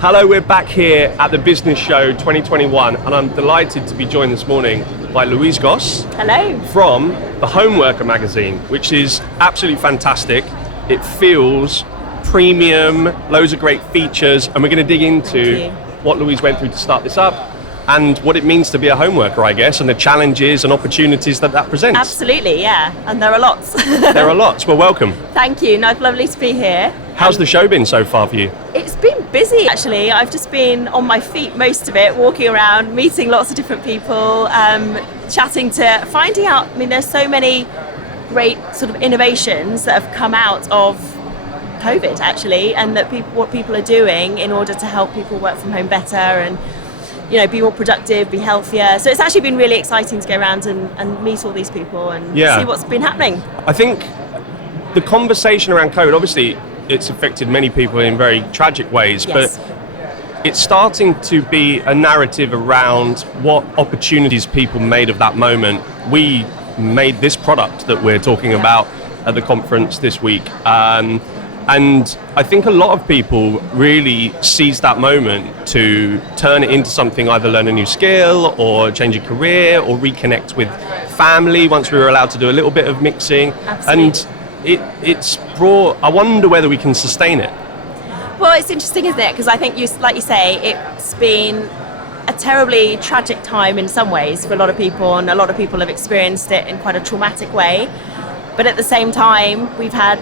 Hello, we're back here at the Business Show 2021, and I'm delighted to be joined this morning by Louise Goss. Hello. From the Homeworker magazine, which is absolutely fantastic. It feels premium, loads of great features, and we're going to dig into what Louise went through to start this up and what it means to be a homeworker, I guess, and the challenges and opportunities that presents. Absolutely, yeah, and there are lots. There are lots. Well, welcome. Thank you. No, it's lovely to be here. How's the show been so far for you? It's been busy, actually. I've just been on my feet most of it, walking around, meeting lots of different people, chatting to, finding out, I mean, there's so many great sort of innovations that have come out of COVID, actually, and that what people are doing in order to help people work from home better and, you know, be more productive, be healthier. So it's actually been really exciting to go around and meet all these people and see what's been happening. I think the conversation around COVID, obviously, it's affected many people in very tragic ways, but it's starting to be a narrative around what opportunities people made of that moment. We made this product that we're talking about at the conference this week. And I think a lot of people really seized that moment to turn it into something, either learn a new skill or change a career or reconnect with family once we were allowed to do a little bit of mixing. Absolutely. And it's brought, I wonder whether we can sustain it. Well, it's interesting, isn't it? Because I think, like you say, it's been a terribly tragic time in some ways for a lot of people, and a lot of people have experienced it in quite a traumatic way. But at the same time, we've had,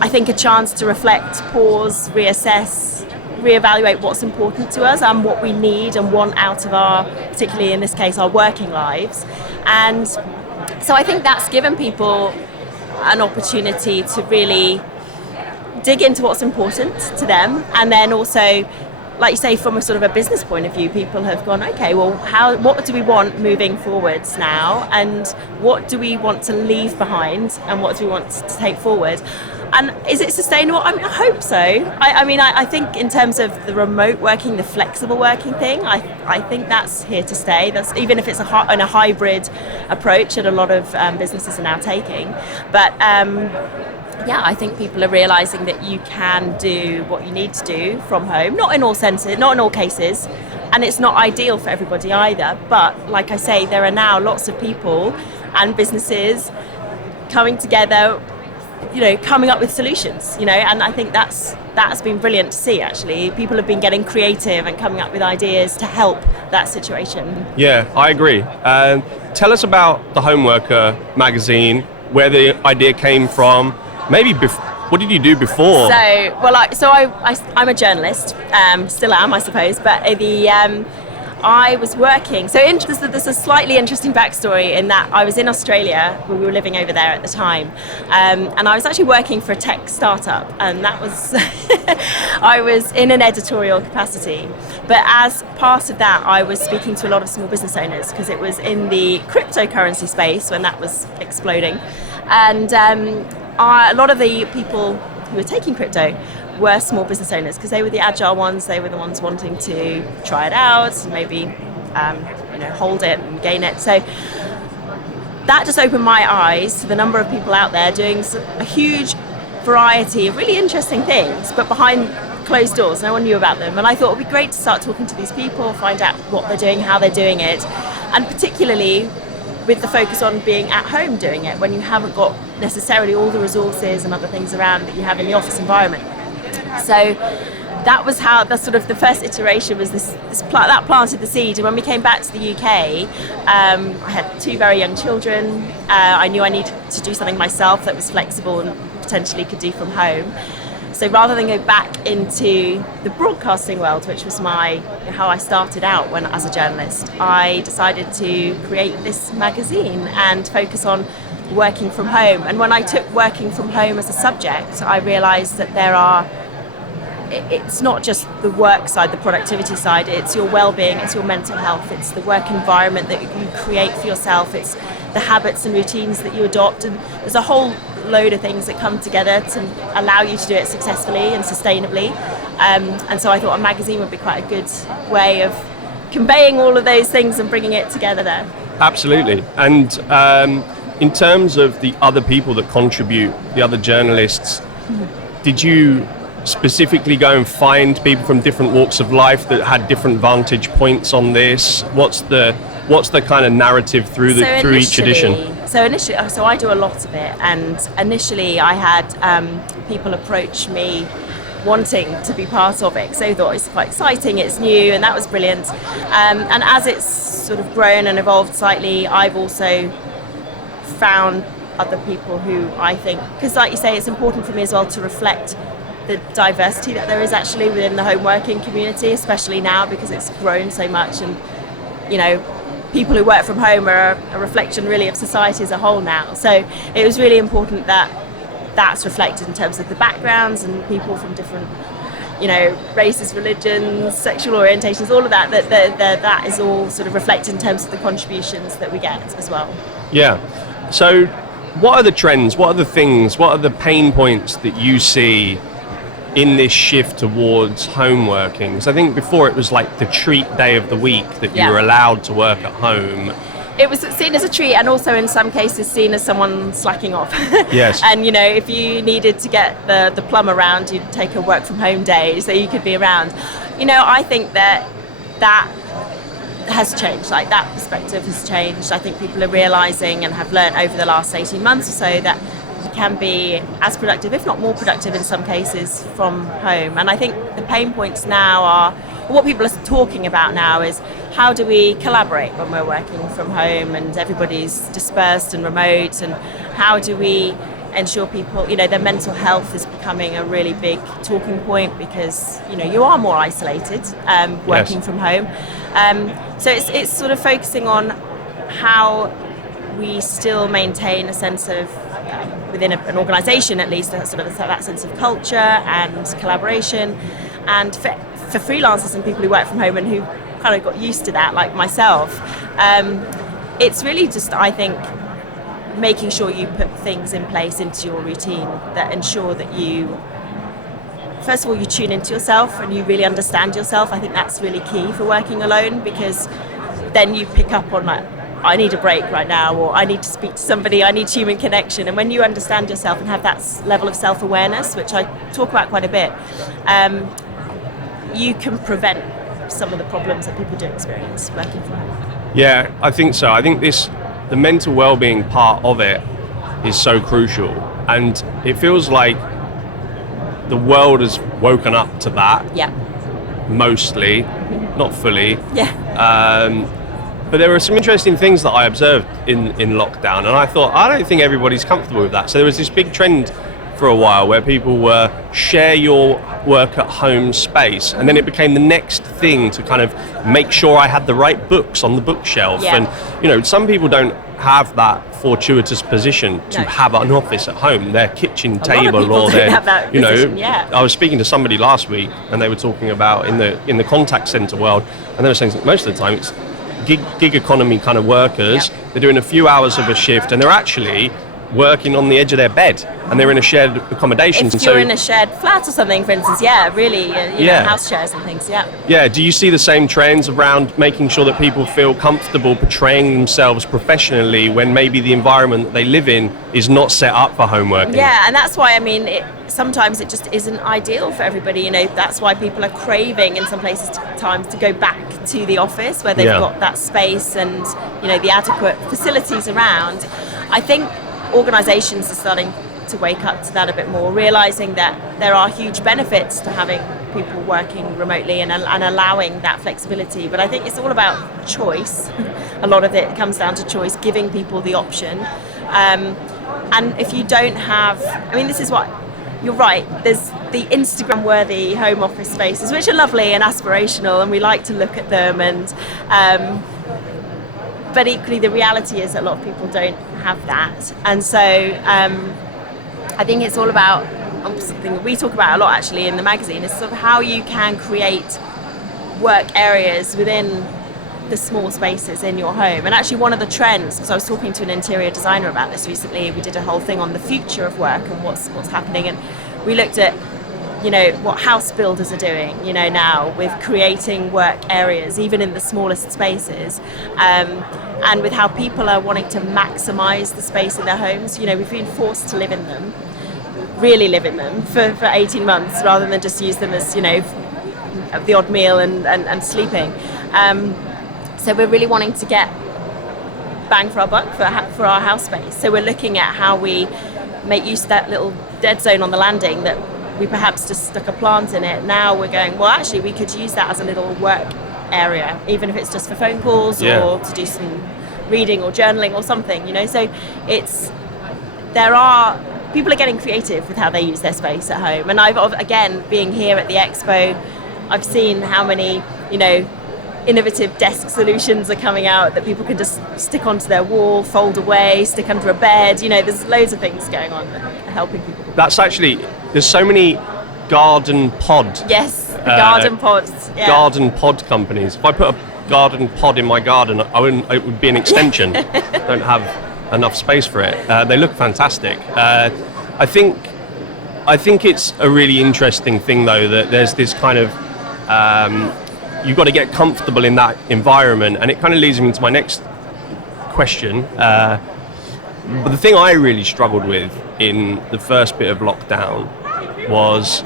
I think, a chance to reflect, pause, reassess, reevaluate what's important to us and what we need and want out of our, particularly in this case, our working lives. And so I think that's given people an opportunity to really dig into what's important to them. And then also, like you say, from a sort of a business point of view, people have gone, okay, well, what do we want moving forwards now? And what do we want to leave behind? And what do we want to take forward? And is it sustainable? I mean, I hope so. I think in terms of the remote working, the flexible working thing, I think that's here to stay. That's even if it's in a hybrid approach that a lot of businesses are now taking. But I think people are realising that you can do what you need to do from home. Not in all senses, not in all cases, and it's not ideal for everybody either. But like I say, there are now lots of people and businesses coming together, you know, coming up with solutions, you know, and I think that's been brilliant to see, actually. People have been getting creative and coming up with ideas to help that situation. Yeah, I agree. Tell us about the Homeworker magazine, where the idea came from, maybe what did you do before? I'm a journalist, still am, I suppose, but I was working, so there's a slightly interesting backstory in that I was in Australia, we were living over there at the time, and I was actually working for a tech startup, and that was, I was in an editorial capacity, but as part of that I was speaking to a lot of small business owners, because it was in the cryptocurrency space when that was exploding, and a lot of the people who were taking crypto were small business owners, because they were the agile ones, they were the ones wanting to try it out and maybe hold it and gain it. So that just opened my eyes to the number of people out there doing a huge variety of really interesting things, but behind closed doors, no one knew about them. And I thought it would be great to start talking to these people, find out what they're doing, how they're doing it, and particularly with the focus on being at home doing it, when you haven't got necessarily all the resources and other things around that you have in the office environment. So that was how the first iteration was that planted the seed. And when we came back to the UK, I had two very young children. I knew I needed to do something myself that was flexible and potentially could do from home. So rather than go back into the broadcasting world, which was how I started out as a journalist, I decided to create this magazine and focus on working from home. And when I took working from home as a subject, I realised that it's not just the work side, the productivity side, it's your well-being, it's your mental health, it's the work environment that you create for yourself, it's the habits and routines that you adopt, and there's a whole load of things that come together to allow you to do it successfully and sustainably. And so I thought a magazine would be quite a good way of conveying all of those things and bringing it together there. Absolutely. And in terms of the other people that contribute, the other journalists, did you specifically go and find people from different walks of life that had different vantage points on this? What's the kind of narrative through each edition? So I do a lot of it, and initially I had people approach me wanting to be part of it, because they thought it's quite exciting, it's new, and that was brilliant. And as it's sort of grown and evolved slightly, I've also found other people who I think, because like you say, it's important for me as well to reflect the diversity that there is actually within the home working community, especially now because it's grown so much, and people who work from home are a reflection really of society as a whole now. So it was really important that that's reflected in terms of the backgrounds and people from different races, religions, sexual orientations, all of that is all sort of reflected in terms of the contributions that we get as well. Yeah. So what are the trends, what are the things, what are the pain points that you see in this shift towards home working? Because I think before it was like the treat day of the week that you were allowed to work at home. It was seen as a treat, and also in some cases seen as someone slacking off. Yes. And if you needed to get the plumber around, you'd take a work from home day so you could be around. I think that has changed, like that perspective has changed. I think people are realising and have learnt over the last 18 months or so that you can be as productive, if not more productive in some cases, from home. And I think the pain points now are, what people are talking about now is, how do we collaborate when we're working from home and everybody's dispersed and remote, and how do we ensure people, their mental health is becoming a really big talking point, because you are more isolated working from home. So it's sort of focusing on how we still maintain a sense of, within an organisation at least, that sense of culture and collaboration. And for freelancers and people who work from home and who kind of got used to that, like myself, it's really just, I think, making sure you put things in place into your routine that ensure that you, first of all, you tune into yourself and you really understand yourself. I think that's really key for working alone, because then you pick up on, like, I need a break right now, or I need to speak to somebody, I need human connection. And when you understand yourself and have that level of self-awareness, which I talk about quite a bit, you can prevent some of the problems that people do experience working from home. Yeah, I think so. I think the mental well-being part of it is so crucial, and it feels like the world has woken up to that. Yeah. Mostly, not fully. Yeah. But there were some interesting things that I observed in lockdown, and I thought, I don't think everybody's comfortable with that. So there was this big trend for a while where people were share your work at home space, and then it became the next thing to kind of make sure I had the right books on the bookshelf. Yeah. And some people don't have that fortuitous position to have an office at home, their kitchen table, or their I was speaking to somebody last week and they were talking about in the contact center world, and they were saying that most of the time it's gig economy kind of workers. They're doing a few hours of a shift and they're actually working on the edge of their bed, and they're in a shared accommodation. If you're in a shared flat or something, for instance, really, house shares and things, Yeah, do you see the same trends around making sure that people feel comfortable portraying themselves professionally when maybe the environment that they live in is not set up for home working? Yeah, and that's why, sometimes it just isn't ideal for everybody. That's why people are craving in some places times to go back to the office where they've got that space and, the adequate facilities around. I think organisations are starting to wake up to that a bit more, realising that there are huge benefits to having people working remotely and allowing that flexibility. But I think it's all about choice. A lot of it comes down to choice, giving people the option. And if you don't have, this is what, you're right, there's the Instagram-worthy home office spaces, which are lovely and aspirational, and we like to look at them, and but equally the reality is that a lot of people don't have that. And so I think it's all about something that we talk about a lot actually in the magazine, is sort of how you can create work areas within the small spaces in your home. And actually one of the trends, because I was talking to an interior designer about this recently, we did a whole thing on the future of work and what's happening, and we looked at what house builders are doing now with creating work areas even in the smallest spaces, and with how people are wanting to maximize the space in their homes. We've been forced to live in them really live in them for 18 months rather than just use them as, the odd meal and sleeping. So we're really wanting to get bang for our buck for our house space. So we're looking at how we make use of that little dead zone on the landing that we perhaps just stuck a plant in it. Now we're going, well, actually we could use that as a little work area, even if it's just for phone calls or to do some reading or journaling or something, So people are getting creative with how they use their space at home. And again, being here at the expo, I've seen how many, innovative desk solutions are coming out that people can just stick onto their wall, fold away, stick under a bed. There's loads of things going on that are helping people. There's so many garden pod. Yes, garden pods. Yeah. Garden pod companies. If I put a garden pod in my garden, it would be an extension. Don't have enough space for it. They look fantastic. I think it's a really interesting thing, though, that there's this kind of you've got to get comfortable in that environment, and it kind of leads me to my next question. But the thing I really struggled with in the first bit of lockdown was,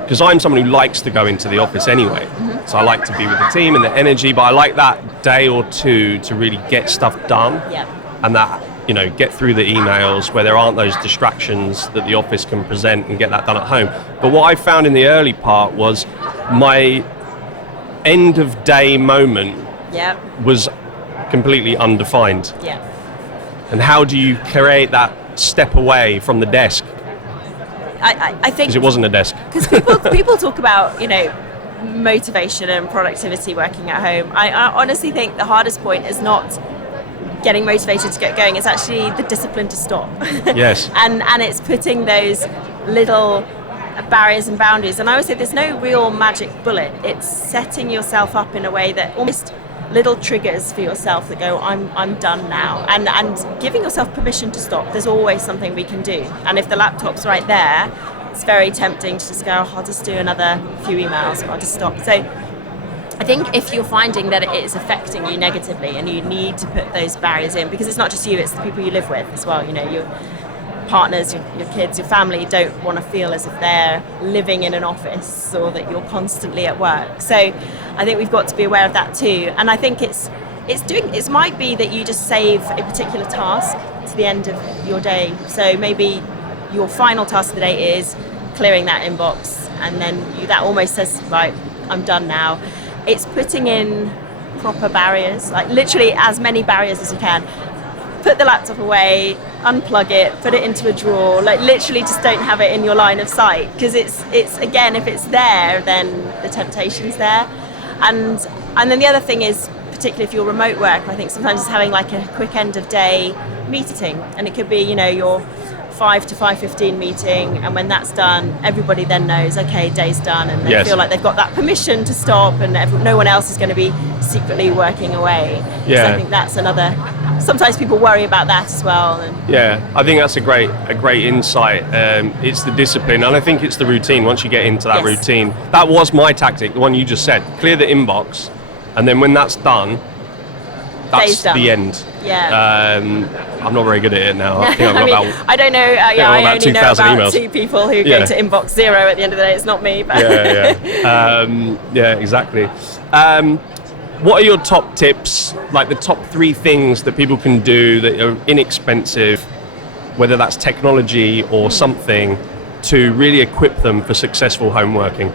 because I'm someone who likes to go into the office anyway, so I like to be with the team and the energy, but I like that day or two to really get stuff done, and that, get through the emails where there aren't those distractions that the office can present, and get that done at home. But what I found in the early part was my end of day moment was completely undefined. And how do you create that step away from the desk? I think because it wasn't a desk. Because people talk about motivation and productivity working at home. I honestly think the hardest point is not getting motivated to get going. It's actually the discipline to stop. Yes. and it's putting those little barriers and boundaries. And I always say there's no real magic bullet. It's setting yourself up in a way that almost little triggers for yourself that go, I'm done now, and giving yourself permission to stop. There's always something we can do, and if the laptop's right there, it's very tempting to just go, I'll just do another few emails, or I'll just stop. So I think if you're finding that it is affecting you negatively and you need to put those barriers in, because it's not just you, it's the people you live with as well, your partners, your kids, your family don't want to feel as if they're living in an office or that you're constantly at work. So I think we've got to be aware of that too. And I think it might be that you just save a particular task to the end of your day. So maybe your final task of the day is clearing that inbox, and then that almost says, right, I'm done now. It's putting in proper barriers, like literally as many barriers as you can. Put the laptop away, unplug it, put it into a drawer, like literally just don't have it in your line of sight, because it's again, if it's there, then the temptation's there. And then the other thing is, particularly if you're remote work, I think sometimes it's having like a quick end of day meeting, and it could be, your 5 to 5:15 meeting, and when that's done, everybody then knows, okay, day's done, and they feel like they've got that permission to stop, and no one else is going to be secretly working away. So I think that's another. Sometimes people worry about that as well. I think that's a great insight. It's the discipline, and I think it's the routine. Once you get into that routine, that was my tactic, the one you just said. Clear the inbox, and then when that's done, that's the end. I'm not very good at it now. I think I've got about. I don't know. I only know about emails. 2 people who go to inbox 0 at the end of the day. It's not me. But Exactly. What are your top tips, like the top 3 things that people can do that are inexpensive, whether that's technology or something, to really equip them for successful home working?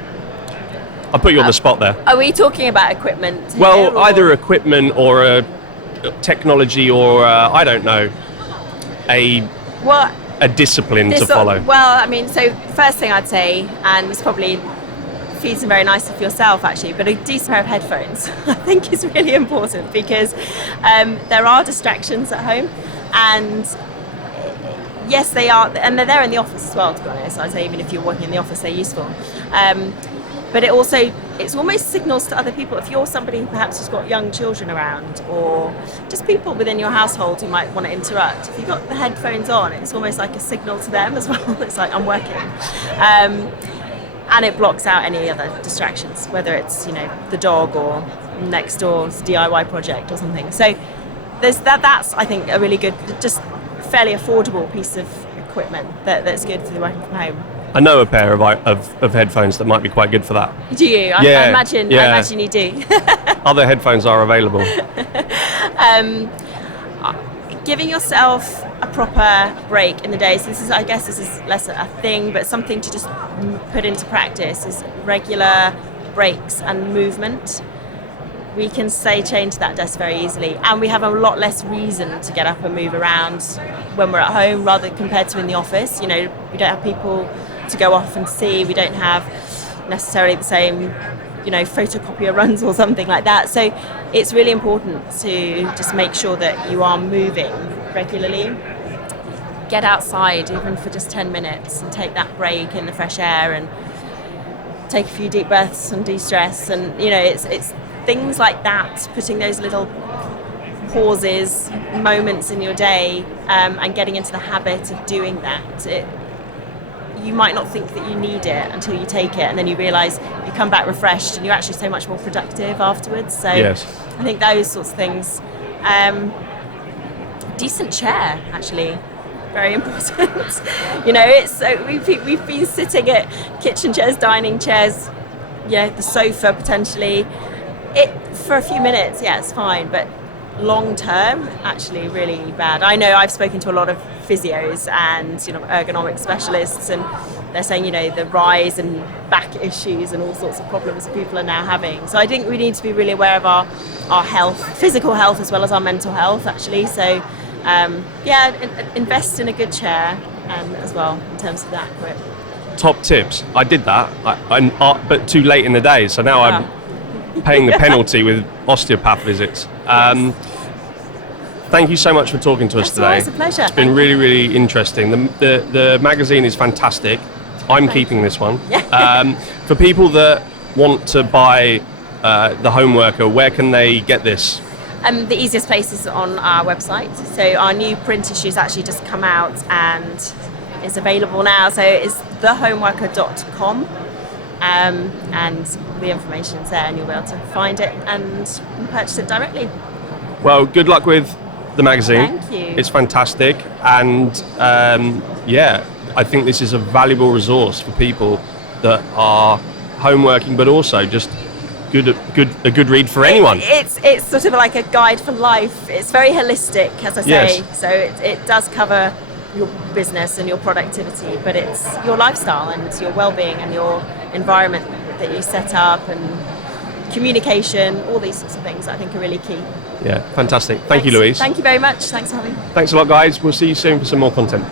I'll put you on the spot there. Are we talking about equipment here, Well, either equipment or a technology, or I don't know, a discipline to follow. Well, I mean, so first thing I'd say, and it's probably feeds them very nicely for yourself actually, but a decent pair of headphones I think is really important, because there are distractions at home, and yes they are, and they're there in the office as well, to be honest. I'd say even if you're working in the office they're useful, but it's almost signals to other people. If you're somebody who perhaps has got young children around, or just people within your household who might want to interact, if you've got the headphones on, it's almost like a signal to them as well. It's like, I'm working. And it blocks out any other distractions, whether it's the dog or next door's DIY project or something. So there's that's I think a really good, just fairly affordable piece of equipment that's good for the working from home. I know a pair of headphones that might be quite good for that. Do you? I imagine you do. Other headphones are available. Giving yourself a proper break in the day. So I guess this is less a thing, but something to just put into practice is regular breaks and movement. We can say change that desk very easily, and we have a lot less reason to get up and move around when we're at home rather compared to in the office. We don't have people to go off and see. We don't have necessarily the same, photocopier runs or something like that. So it's really important to just make sure that you are moving regularly. Get outside even for just 10 minutes and take that break in the fresh air and take a few deep breaths and de-stress. And it's things like that, putting those little pauses, moments in your day, and getting into the habit of doing that. You might not think that you need it until you take it, and then you realise you come back refreshed and you're actually so much more productive afterwards. So yes. I think those sorts of things. Decent chair, actually, very important. We've been sitting at kitchen chairs, dining chairs, the sofa potentially. For a few minutes, it's fine, but long term, actually really bad. I know I've spoken to a lot of physios and ergonomic specialists, and they're saying the rise in back issues and all sorts of problems that people are now having. So I think we need to be really aware of our health, physical health as well as our mental health, actually. So invest in a good chair as well in terms of that grip. Top tips. I did that, but too late in the day. So now I'm paying the penalty with osteopath visits. Thank you so much for talking to us today. It's a pleasure. It's been really, really interesting. The magazine is fantastic. I'm keeping this one. For people that want to buy the Homeworker, where can they get this? The easiest place is on our website. So our new print issue's actually just come out and is available now. So it's thehomeworker.com. And the information's there, and you'll be able to find it and purchase it directly. Well, good luck with the magazine. Thank you. It's fantastic, and I think this is a valuable resource for people that are homeworking, but also just a good read for anyone. It's sort of like a guide for life. It's very holistic, as I say. Yes. So it does cover your business and your productivity, but it's your lifestyle and your well-being and your environment that you set up, and communication, all these sorts of things I think are really key. Yeah, fantastic. Thank you, Louise. Thank you very much. Thanks for having me. Thanks a lot, guys. We'll see you soon for some more content.